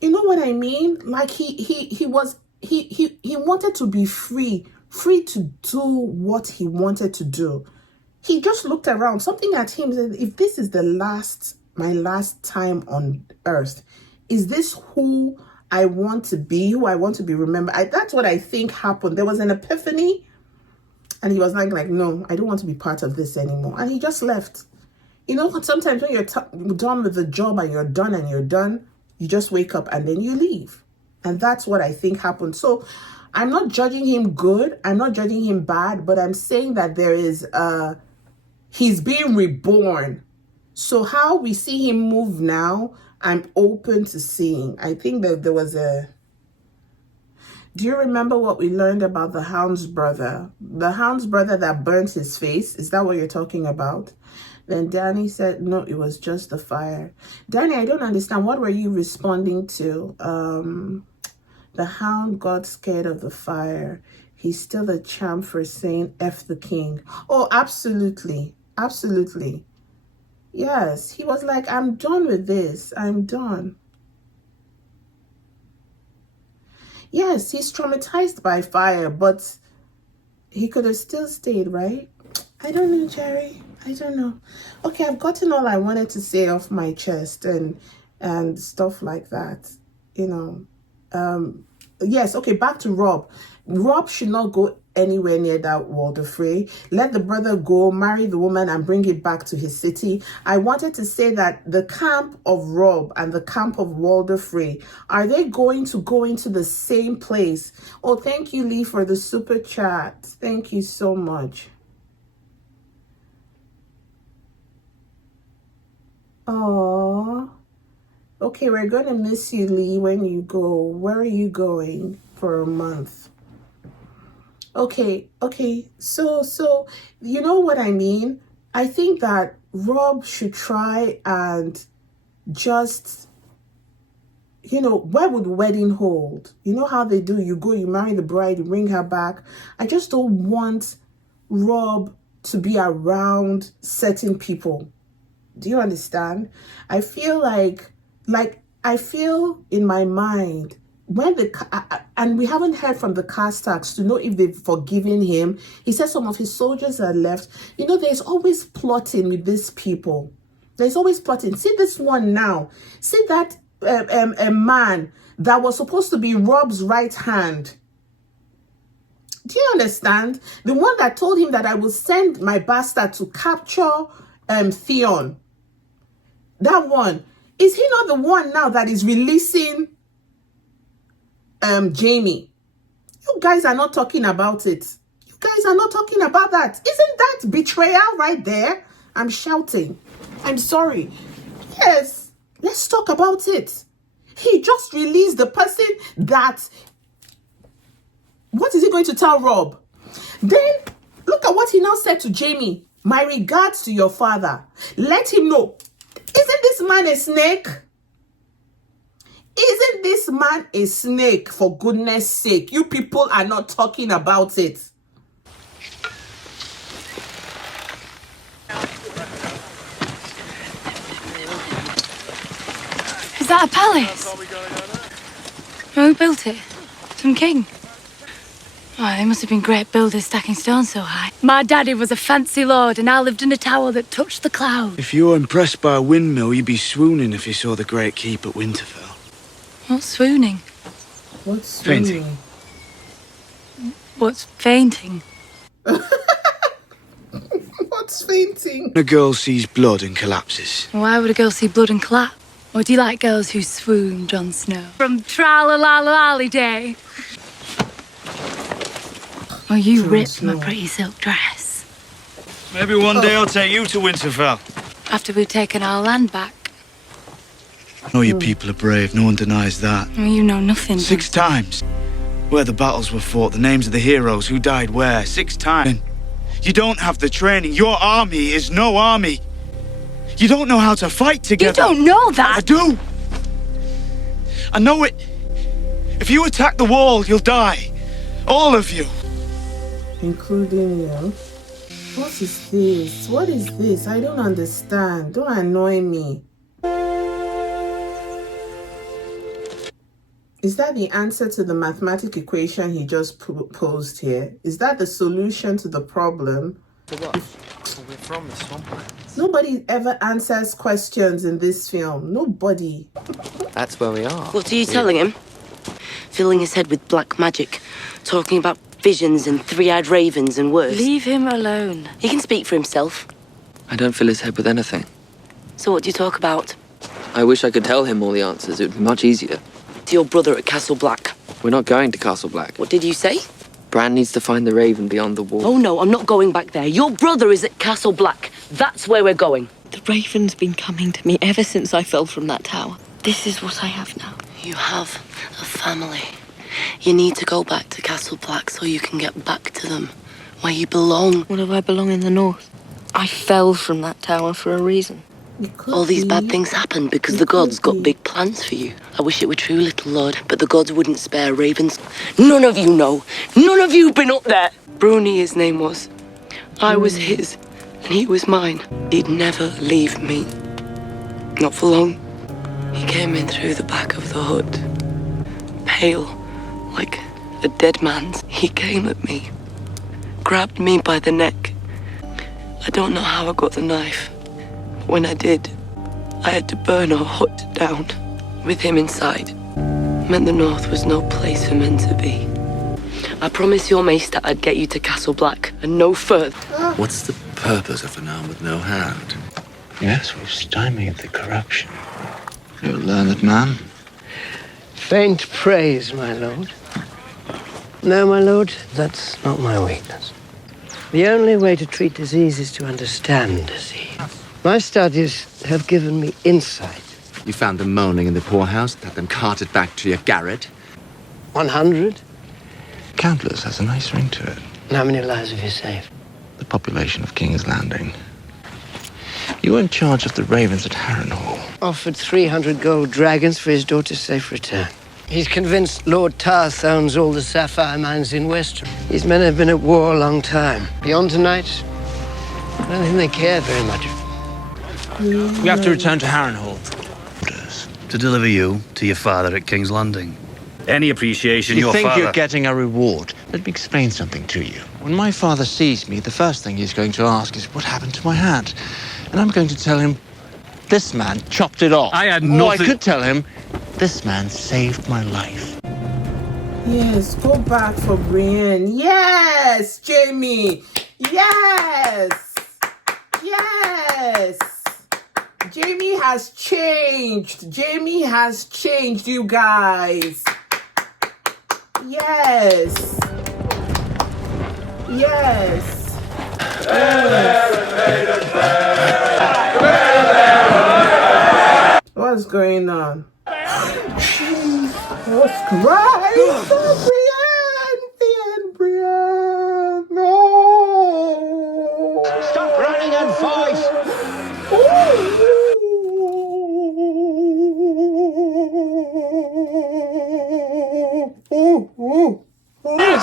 You know what I mean? Like he wanted to be free to do what he wanted to do. He just looked around, something at him said, if this is my last time on earth, is this who I want to be, who I want to be remembered? That's what I think happened. There was an epiphany, and he was like, no, I don't want to be part of this anymore. And he just left. You know, sometimes when you're done with the job and you're done, you just wake up and then you leave. And that's what I think happened. So I'm not judging him good. I'm not judging him bad, but I'm saying that there is, he's being reborn. So how we see him move now, I'm open to seeing. I think that there was do you remember what we learned about the Hound's brother? The Hound's brother that burnt his face. Is that what you're talking about? Then Danny said, no, it was just the fire. Danny, I don't understand. What were you responding to? The Hound got scared of the fire. He's still a champ for saying F the king. Oh, absolutely. Absolutely. Yes, he was like, I'm done with this. I'm done. Yes, he's traumatized by fire, but he could have still stayed, right? I don't know, Jerry. I don't know. Okay, I've gotten all I wanted to say off my chest and stuff like that. You know. Yes, okay, back to Rob. Rob should not go anywhere near that Walder Frey. Let the brother go, marry the woman, and bring it back to his city. I wanted to say that the camp of Rob and the camp of Walder Frey, are they going to go into the same place? Oh, thank you, Lee, for the super chat. Thank you so much. Oh, okay, we're going to miss you, Lee, when you go. Where are you going for a month? Okay, so you know what I mean? I think that Rob should try and just, you know, where would wedding hold? You know how they do, you go, you marry the bride, you bring her back. I just don't want Rob to be around certain people. Do you understand? I feel like I feel in my mind, when and we haven't heard from the Castax to know if they've forgiven him. He said some of his soldiers are left. You know, there's always plotting with these people. There's always plotting. See this one now. See that a man that was supposed to be Rob's right hand. Do you understand? The one that told him that I will send my bastard to capture Theon. That one. Is he not the one now that is releasing Jamie? You guys are not talking about it. You guys are not talking about that. Isn't that betrayal right there? I'm shouting. I'm sorry. Yes, let's talk about it. He just released the person that... What is he going to tell Rob? Then, look at what he now said to Jamie. My regards to your father. Let him know. Isn't this man a snake? Isn't this man a snake, for goodness sake? You people are not talking about it. Is that a palace? Who built it? Some king? Oh, they must have been great builders stacking stones so high. My daddy was a fancy lord and I lived in a tower that touched the clouds. If you're impressed by a windmill, you'd be swooning if you saw the Great Keep at Winterfell. What's swooning? What's swooning? Fainting. What's fainting? What's fainting? A girl sees blood and collapses. Why would a girl see blood and collapse? Or do you like girls who swoon, Jon Snow? From tra-la-la-la-lally day. Well, you Jon ripped Snow. my pretty silk dress. Maybe one day I'll take you to Winterfell. After we've taken our land back. I know your people are brave, no one denies that. Well, you know nothing. 6 times. Where the battles were fought, the names of the heroes, who died where, 6 times. You don't have the training. Your army is no army. You don't know how to fight together. You don't know that. I do. I know it. If you attack the wall, you'll die. All of you. Including you. What is this? What is this? I don't understand. Don't annoy me. Is that the answer to the mathematical equation he just posed here? Is that the solution to the problem? What? We're from the swamplands. Nobody ever answers questions in this film. Nobody. That's where we are. What are you telling him? Filling his head with black magic, talking about visions and three-eyed ravens and worse. Leave him alone. He can speak for himself. I don't fill his head with anything. So what do you talk about? I wish I could tell him all the answers. It would be much easier. To your brother at Castle Black. We're not going to Castle Black. What did you say? Bran needs to find the raven beyond the wall. Oh no, I'm not going back there. Your brother is at Castle Black. That's where we're going. The raven's been coming to me ever since I fell from that tower. This is what I have now. You have a family. You need to go back to Castle Black so you can get back to them, where you belong. What do I belong in the north? I fell from that tower for a reason. All these bad things happen because the gods got big plans for you. I wish it were true, little lord, but the gods wouldn't spare ravens. None of you know. None of you been up there. Bruni, his name was. I was his, and he was mine. He'd never leave me. Not for long. He came in through the back of the hut. Pale, like a dead man's. He came at me. Grabbed me by the neck. I don't know how I got the knife. When I did, I had to burn our hut down with him inside. Meant the north was no place for men to be. I promised your maester I'd get you to Castle Black and no further. What's the purpose of an arm with no hand? Yes, we've stymied the corruption. You're a learned man. Faint praise, my lord. No, my lord, that's not my weakness. The only way to treat disease is to understand disease. My studies have given me insight. You found them moaning in the poorhouse, had them carted back to your garret. 100? Countless has a nice ring to it. And how many lives have you saved? The population of King's Landing. You were in charge of the ravens at Harrenhal. Offered 300 gold dragons for his daughter's safe return. He's convinced Lord Tarth owns all the sapphire mines in Western. These men have been at war a long time. Beyond tonight, I don't think they care very much. We have to return to Harrenhal. To deliver you to your father at King's Landing. Any appreciation You your think father... you're getting a reward? Let me explain something to you. When my father sees me, the first thing he's going to ask is what happened to my hat. And I'm going to tell him, this man chopped it off. I had Or nothing... I could tell him, this man saved my life. Yes, go back for Brienne. Yes, Jamie. Yes. Yes. Jamie has changed. Jamie has changed, you guys. Yes. Yes. Yes. What's going on? Jesus Christ! Brienne! No! Stop running and fight!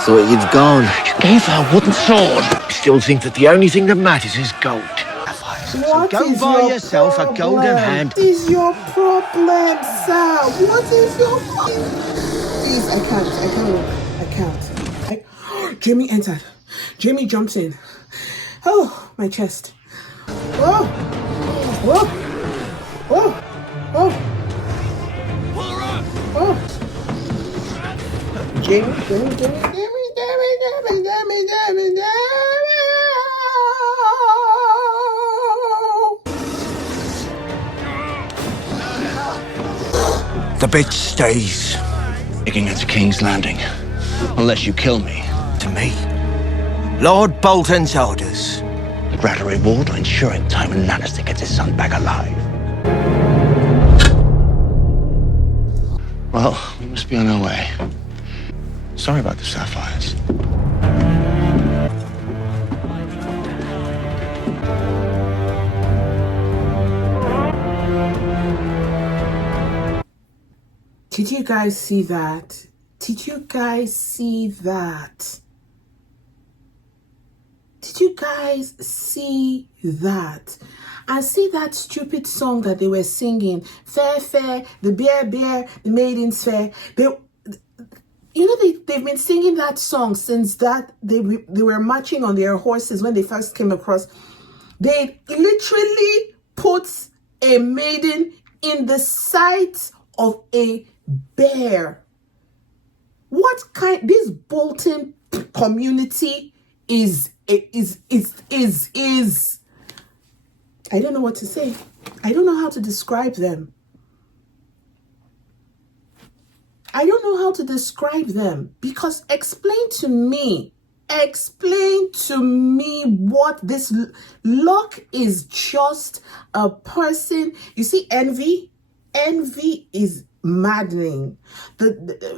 Thought you'd gone. You gave her a wooden sword. Still think that the only thing that matters is gold. What go is buy your yourself a golden hand. What is your problem, sir? What is your problem? Please, I can't. Jamie entered. Jamie jumps in. Oh, my chest. Oh. Jamie. The bitch stays. Taking her to King's Landing. Unless you kill me. To me? Lord Bolton's orders. Grant a reward or ensuring Tywin Lannister gets his son back alive. Well, we must be on our way. Sorry about the sapphires. Did you guys see that? Did you guys see that? Did you guys see that? And see that stupid song that they were singing, fair, fair, the bear, bear, the maidens fair. They've been singing that song since that they were marching on their horses when they first came across. They literally put a maiden in the sight of a bear. What kind? This Bolton community is I don't know what to say. I don't know how to describe them. I don't know how to describe them, because explain to me what this Locke is. Just a person. You see, envy is maddening.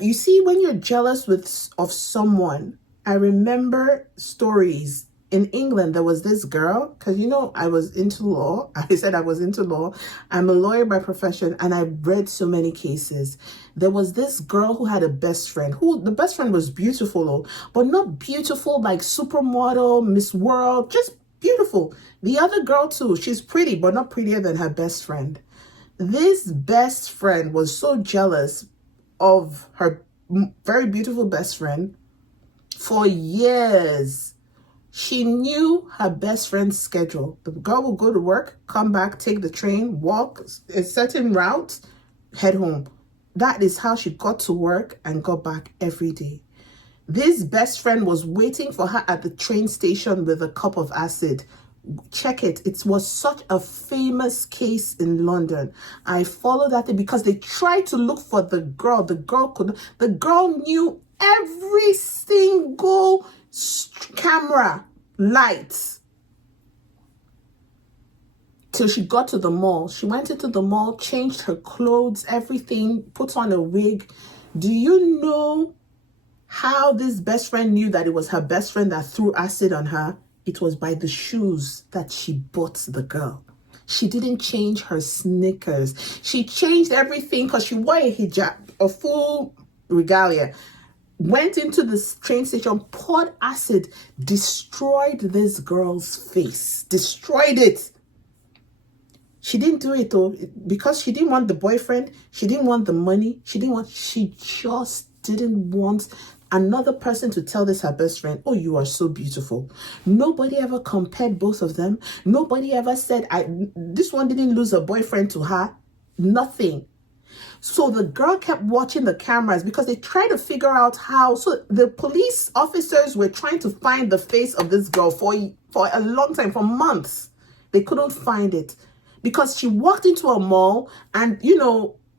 You see, when you're jealous of someone, I remember stories in England. There was this girl, because I was into law. I said I was into law. I'm a lawyer by profession, and I read so many cases. There was this girl who had a best friend, who the best friend was beautiful, but not beautiful like supermodel, Miss World, just beautiful. The other girl too, she's pretty, but not prettier than her best friend. This best friend was so jealous of her very beautiful best friend for years. She knew her best friend's schedule. The girl would go to work, come back, take the train, walk a certain route, head home. That is how she got to work and got back every day. This best friend was waiting for her at the train station with a cup of acid. Check it. It was such a famous case in London. I followed that thing because they tried to look for the girl. The girl knew every single camera lights till she got to the mall. She went into the mall, changed her clothes, everything, put on a wig. Do you know how this best friend knew that it was her best friend that threw acid on her? It was by the shoes that she bought the girl. She didn't change her sneakers. She changed everything because she wore a hijab, a full regalia. Went into the train station, poured acid, destroyed this girl's face. Destroyed it. She didn't do it though, because she didn't want the boyfriend. She didn't want the money. She just didn't want another person to tell this her best friend, oh, you are so beautiful. Nobody ever compared both of them. Nobody ever said, this one didn't lose a boyfriend to her. Nothing. So the girl kept watching the cameras because they tried to figure out how. So the police officers were trying to find the face of this girl for a long time, for months. They couldn't find it because she walked into a mall and,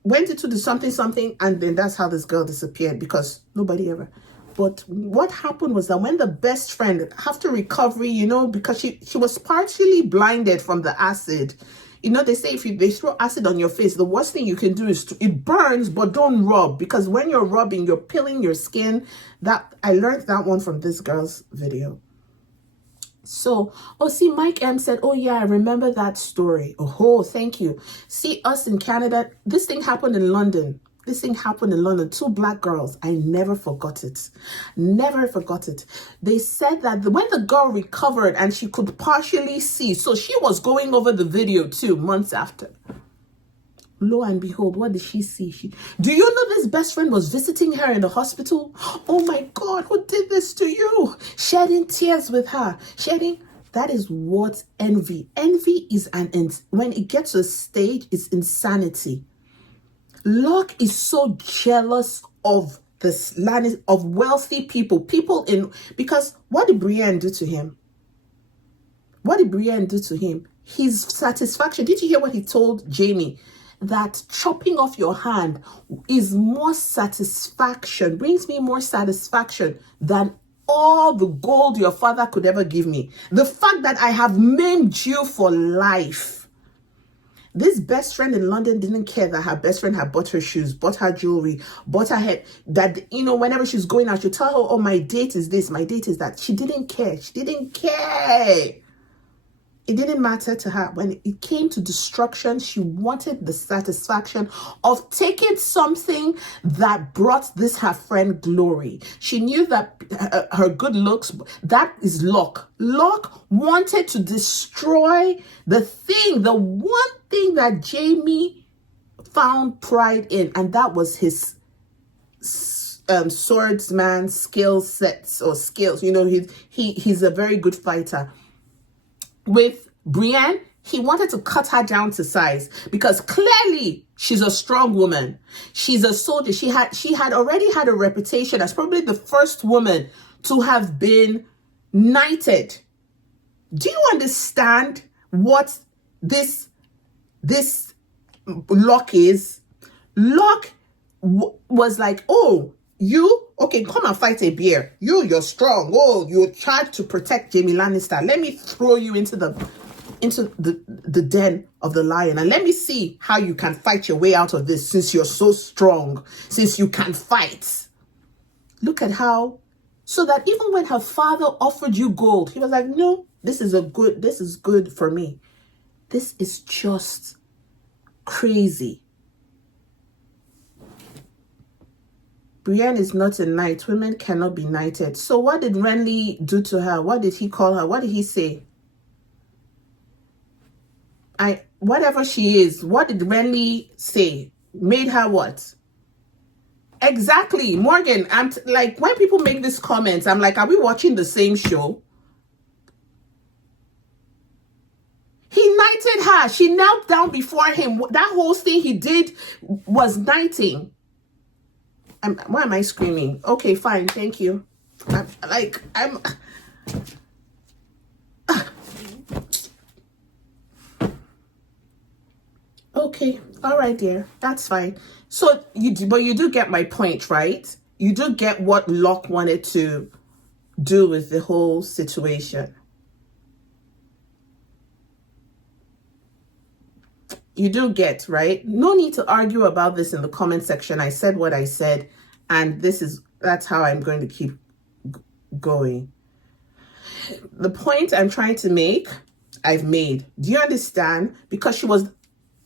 went into the something, and then that's how this girl disappeared, because nobody ever. But what happened was that when the best friend, after recovery, because she was partially blinded from the acid. They say if they throw acid on your face, the worst thing you can do is it burns, but don't rub, because when you're rubbing, you're peeling your skin. That I learned that one from this girl's video. So, see, Mike M said, oh yeah, I remember that story. Oh, thank you. See, us in Canada, this thing happened in London. Two black girls. I never forgot it. Never forgot it. They said that when the girl recovered and she could partially see, so she was going over the video too months after. Lo and behold, what did she see? Do you know this best friend was visiting her in the hospital? Oh my God, who did this to you? Shedding tears with her. That is what envy. Envy is when it gets to a stage, it's insanity. Locke is so jealous of this land, of wealthy people. Because what did Brienne do to him? His satisfaction. Did you hear what he told Jamie? That chopping off your hand is more satisfaction, brings me more satisfaction than all the gold your father could ever give me. The fact that I have maimed you for life. This best friend in London didn't care that her best friend had bought her shoes, bought her jewelry, bought her head. That, you know, whenever she's going out, she'll tell her, oh, my date is this, my date is that. She didn't care. She didn't care. It didn't matter to her. When it came to destruction, she wanted the satisfaction of taking something that brought this her friend glory. She knew that her good looks, that is Locke. Locke wanted to destroy the thing, the one thing that Jamie found pride in, and that was his swordsman skill sets or skills. You know, he's a very good fighter. With Brienne, he wanted to cut her down to size because clearly she's a strong woman. She's a soldier. She had already had a reputation as probably the first woman to have been knighted. Do you understand what this Locke is? Locke was like, oh, you, okay, come and fight a bear. You're strong. Oh, you're charged to protect Jaime Lannister. Let me throw you into the den of the lion, and let me see how you can fight your way out of this, since you're so strong, since you can fight. Look at how, so that even when her father offered you gold, he was like, no, this is good for me. This is just crazy. Brienne is not a knight. Women cannot be knighted. So what did Renly do to her? What did he call her? What did he say? Whatever she is, what did Renly say? Made her what? Exactly. Morgan, I'm like, when people make these comments, I'm like, are we watching the same show? He knighted her. She knelt down before him. That whole thing he did was knighting. Why am I screaming? Okay, fine. Thank you. Okay. All right, dear. That's fine. So you do get my point, right? You do get what Locke wanted to do with the whole situation. You do get, right? No need to argue about this in the comment section. I said what I said, and that's how I'm going to keep going. The point I'm trying to make, I've made. Do you understand? Because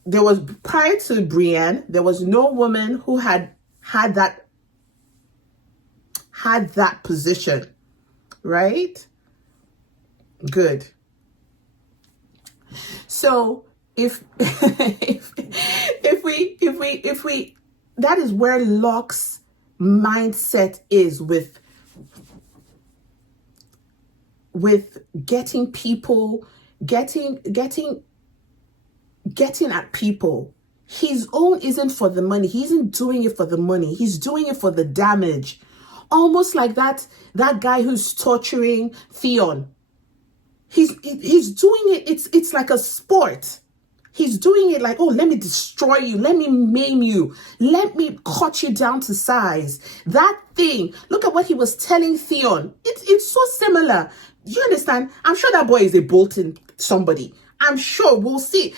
there was prior to Brienne, there was no woman who had that position, right? Good. So if we that is where Locke's mindset is with getting people, getting at people. His own isn't for the money. He isn't doing it for the money. He's doing it for the damage. Almost like that guy who's torturing Theon. He's doing it. It's like a sport. He's doing it like, oh, let me destroy you. Let me maim you. Let me cut you down to size. That thing. Look at what he was telling Theon. It's so similar. Do you understand? I'm sure that boy is a Bolton somebody. I'm sure. We'll see.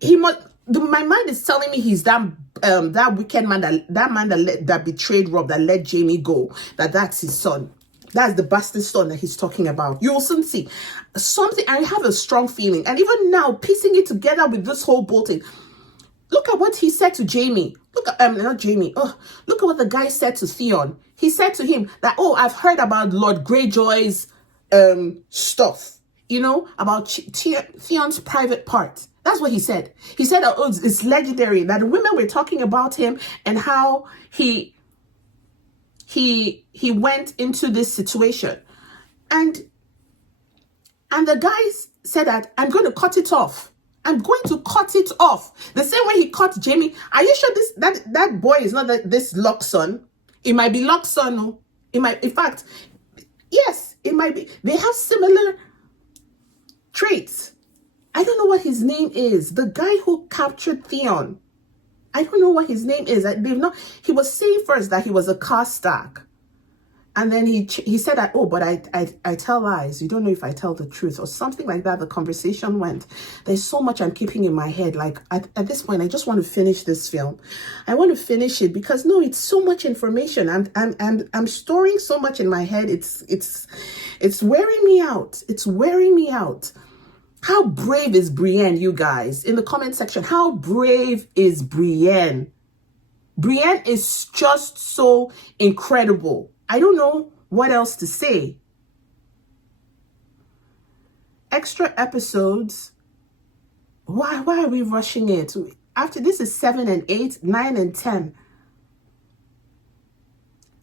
He must. My mind is telling me he's that wicked man, that betrayed Rob, that let Jamie go. That's his son. That's the bastard son that he's talking about. You will soon see something. I have a strong feeling, and even now, piecing it together with this whole Bolton. Look at what he said to Jamie. Look at not Jamie. Oh, look at what the guy said to Theon. He said to him that, oh, I've heard about Lord Greyjoy's stuff. You know, about Theon's private part. That's what he said. He said, oh, it's legendary that the women were talking about him and how he went into this situation. And the guys said that, I'm going to cut it off. I'm going to cut it off. The same way he cut Jamie. Are you sure that boy is not this Locke's son? It might be Locke's son. No? It might, in fact, yes, it might be. They have similar traits. I don't know what his name is. The guy who captured Theon. I don't know what his name is. He was saying first that he was a Karstark. And then he said that, oh, but I tell lies. You don't know if I tell the truth or something like that. The conversation went. There's so much I'm keeping in my head. Like at this point, I just want to finish this film. I want to finish it because no, it's so much information. I'm storing so much in my head. It's wearing me out. It's wearing me out. How brave is Brienne, you guys? In the comment section, how brave is Brienne? Brienne is just so incredible. I don't know what else to say. Extra episodes. Why are we rushing it? After this is 7 and 8, 9 and 10.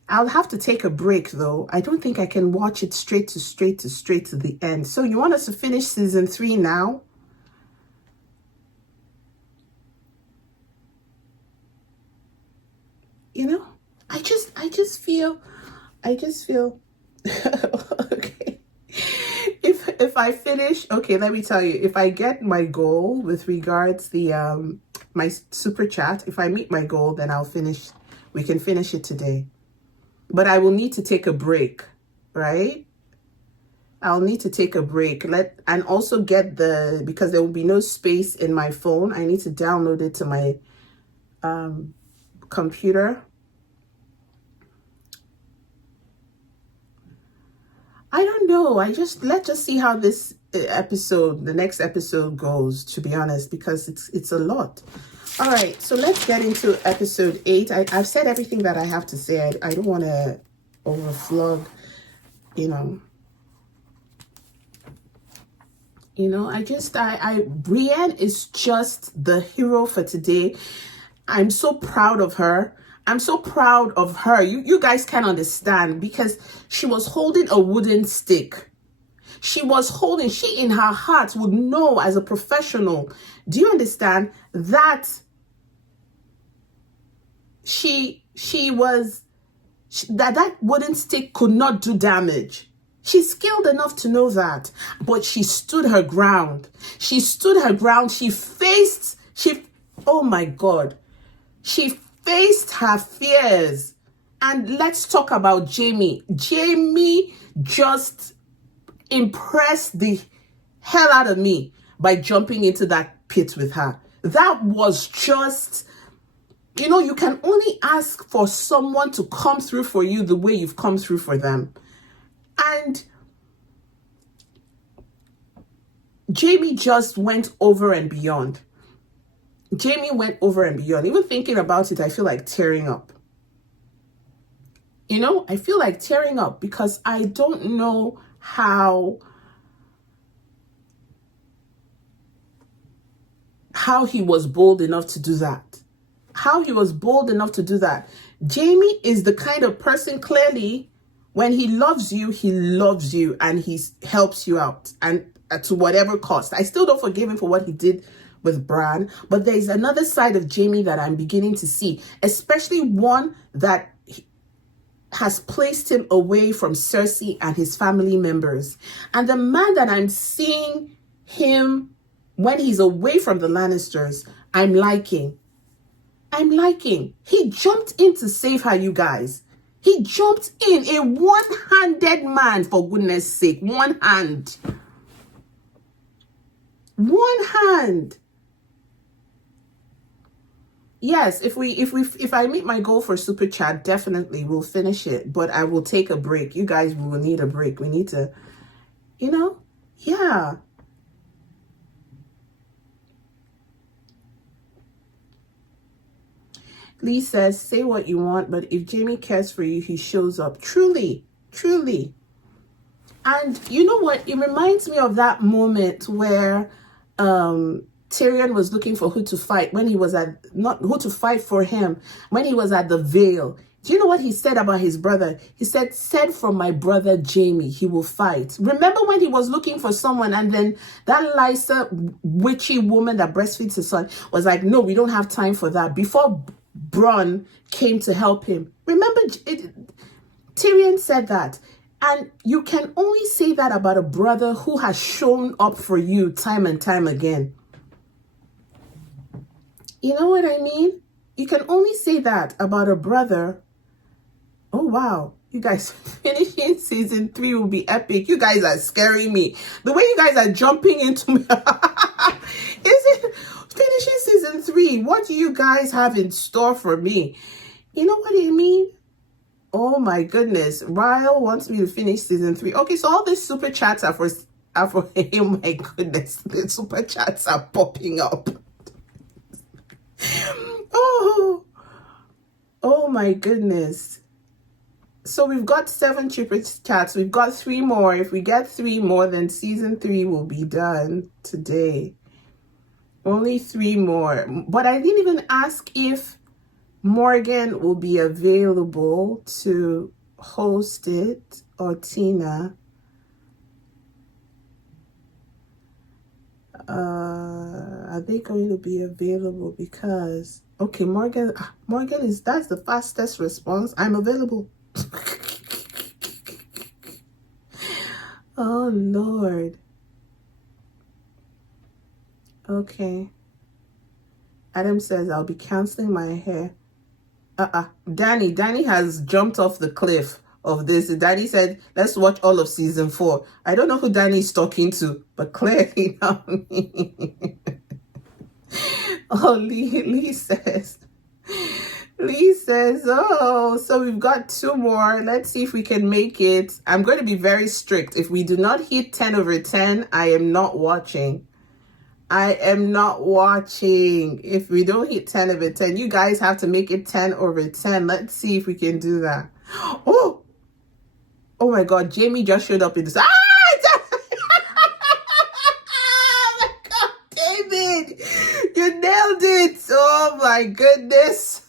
I'll have to take a break though. I don't think I can watch it straight to the end. So you want us to finish season 3 now? You know, I just feel okay. If I finish, okay, let me tell you, if I get my goal with regards the my super chat, if I meet my goal, then we can finish it today. But I will need to take a break, right? I'll need to take a break. And also get because there will be no space in my phone. I need to download it to my computer. I don't know. Let's just see how this episode, the next episode goes, to be honest, because it's a lot. All right, so let's get into episode 8. I've said everything that I have to say. I don't want to overflog, you know. Brienne is just the hero for today. I'm so proud of her. I'm so proud of her. You guys can understand because she was holding a wooden stick. She in her heart would know as a professional. Do you understand that that wooden stick could not do damage? She's skilled enough to know that, but she stood her ground. She stood her ground. Oh my God. She faced her fears. And let's talk about Jamie. Jamie just impressed the hell out of me by jumping into that pit with her. That was just, you can only ask for someone to come through for you the way you've come through for them. And Jamie just went over and beyond. Jamie went over and beyond. Even thinking about it, I feel like tearing up. I feel like tearing up because I don't know how he was bold enough to do that. Jamie is the kind of person, clearly, when he loves you and he helps you out, and to whatever cost. I still don't forgive him for what he did with Bran, but there's another side of Jamie that I'm beginning to see, especially one that has placed him away from Cersei and his family members. And the man that I'm seeing him when he's away from the Lannisters, I'm liking. He jumped in to save her, you guys. He jumped in, a one-handed man, for goodness sake. One hand. Yes, if I meet my goal for super chat, definitely we'll finish it. But I will take a break. You guys will need a break. We need to, yeah. Lee says, say what you want, but if Jamie cares for you, he shows up. Truly. And you know what? It reminds me of that moment where Tyrion was looking for who to fight when he was who to fight for him when he was at the Vale. Do you know what he said about his brother? He said, send from my brother Jamie, he will fight. Remember when he was looking for someone and then that Lysa witchy woman that breastfeeds his son was like, no, we don't have time for that. Before Bronn came to help him. Remember, Tyrion said that. And you can only say that about a brother who has shown up for you time and time again. You know what I mean? You can only say that about a brother. Oh, wow. You guys, finishing season 3 will be epic. You guys are scaring me. The way you guys are jumping into me. Is it finishing season 3? What do you guys have in store for me? You know what I mean? Oh my goodness. Ryle wants me to finish season 3. Okay, so all these super chats are for oh my goodness. The super chats are popping up. Oh my goodness. So we've got 7 super chats. We've got 3 more. If we get 3 more, then season 3 will be done today. Only 3 more. But I didn't even ask if Morgan will be available to host it, or Tina. Are they going to be available? Because okay, Morgan is, that's the fastest response. I'm available. Oh Lord. Okay. Adam says I'll be canceling my hair. Danny has jumped off the cliff of this. Danny said, let's watch all of season 4. I don't know who Danny's talking to, but clearly not me. Oh, Lee says, oh, so we've got 2 more. Let's see if we can make it. I'm going to be very strict. If we do not hit 10 over 10, I am not watching. If we don't hit 10 over 10, you guys have to make it 10 over 10. Let's see if we can do that. Oh my God, Jamie just showed up in this. Oh my God, David, you nailed it. Oh my goodness.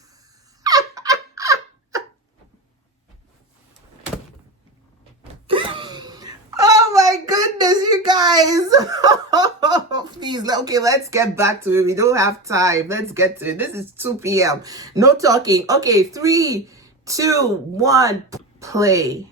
Oh my goodness, you guys. Please, okay, let's get back to it. We don't have time. Let's get to it. This is 2 p.m. No talking. Okay, 3, 2, 1, play.